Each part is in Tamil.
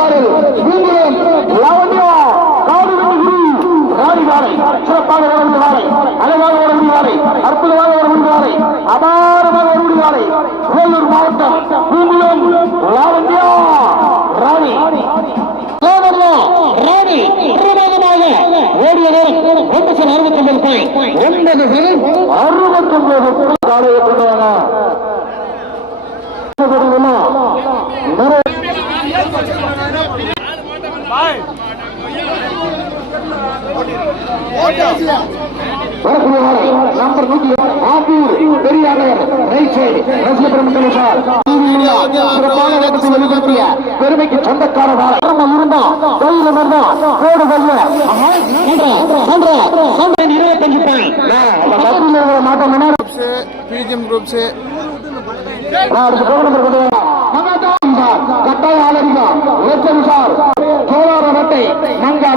சாரில் நீங்களும் லாவண்யா காடு ராணி வாழை சிறப்பாக வரக்கூடிய வாழை அழகாக வரக்கூடிய அற்புதமாக வரக்கூடிய அபாரமாக வரக்கூடிய வேலூர் மாவட்டம் நீங்களும் லாவண்யா ராணி. ராணி. பிரமாதமாக ஓடிய நேரம் ஒன்று அறுபத்தி ஒன்பது பாயிண்ட் ஒன்பது அறுபத்தி ஒன்பது காலையை கொண்டு வாங்க நிறைய வரக்கூடிய வாழை நம்பர் நூத்தி ஆப்பூர் பெரியார் ரைட் சைடு ரசிக பெருமக்களுக்கார் சிறப்பான நேரத்தில் வெளிப்படுத்திய பெருமைக்கு சொந்தக்காரர் இருந்தோம் கோயில் இருந்தோம் கோடு கொள்ள மாட்டோம் பிஜிஎம் குரூப் கட்டாய ஆலரிகம் லட்சம் சார் கோலாரத்தை மங்கா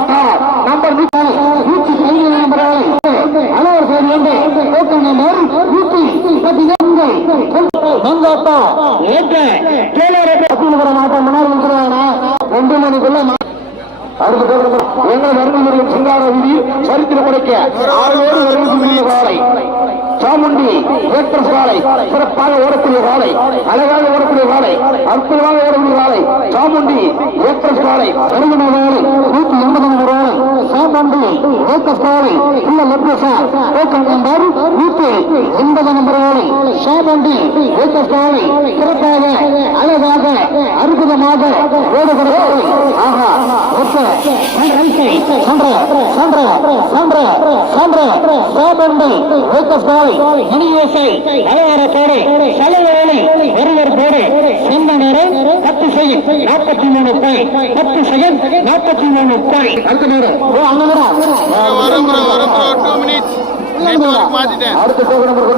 மங்காத்தா ஏற்ற சோழார நகர மாவட்டம் ரெண்டு மணிக்குள்ள எங்கள் வருடம் சிங்கார விதி சரித்திரம் உடைக்க ஆறுநூறு வருடத்துக்குரிய காலை சாமுண்டி ஏற்றஸ் காலை சிறப்பாக ஓடக்கூடிய காலை அழகாக ஓடக்கூடிய காலை அற்புதமாக ஓடக்கூடிய காலை சாமுண்டி ஏற்றஸ் சாலை. வருகின்ற காலை நூற்றி எண்பது நம்பர் காலை சாமுண்டி ஏற்றஸ் காலை இல்ல லெப்டசார் நம்பர் நூற்றி எண்பது நம்பர் காலை சாமுண்டி ஏற்றஸ் சிறப்பாக அழகாக அற்புதமாக ஓடுகிற ஆஹா சோபந்தி லோகஸ் பாய் மணியோசை அலவரத்தோடு செலவேலை ஒருவர் போடு சொந்த நேரம் பத்து செகண்ட் நாற்பத்தி மூணு பாய் பத்து செகண்ட் நாற்பத்தி மூணு பாய் அடுத்த நேரம் அடுத்த சோக நம்பர்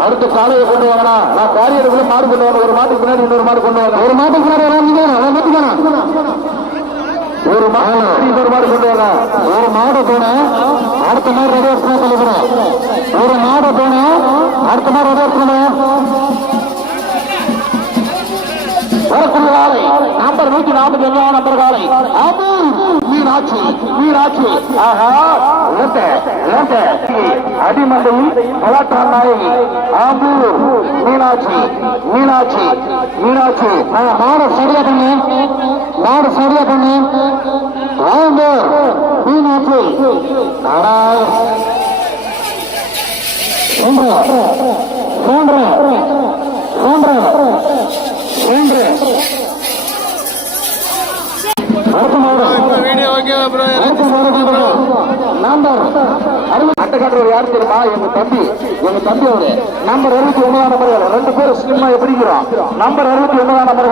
அடுத்த காலையை கொண்டு வாங்கண்ணா. நான் காரியத்துக்குள்ள மாடு கொண்டு வாங்க ஒரு மாட்டுக்கு பின்னாடி இன்னொரு மாடு கொண்டு வாங்க ஒரு மாட்டுக்கு பின்னாடி ஒரு மாடு இன்னொரு கொண்டு வாங்க ஒரு மாடு போனா அடுத்த மாடு ரெடி சொல்லுகிறேன் ஒரு மாடு போனேன் அடுத்த மாடு ரெடி வரக்கூடிய காலை நம்பர் நூத்தி நாற்பத்தி ஒன்பதாம் நம்பர் காலை அது மீனாட்சி. மீனாட்சி. ஆஹா இலட்ட இலட்ட அடிமண்டையில் பலாட்டான் நாயகி. ஆம்பூர் மீனாட்சி மீனாட்சி மீனாட்சி. ஆ, சரியா பண்ணு. சரியா பண்ணு. ஆம்பூர் மூன்று மூன்று மூன்று நம்பர் அட்டக்காட்டுறவர் யார் தெரியுமா எங்க தம்பி எங்க தம்பி அவரு நம்பர் அறுபத்தி ஒன்பதாம் நம்பர் ரெண்டு பேரும் ஸ்லிம்மா எப்படிங்கிறோம் நம்பர் அறுபத்தி ஒன்பதாம் நம்பர்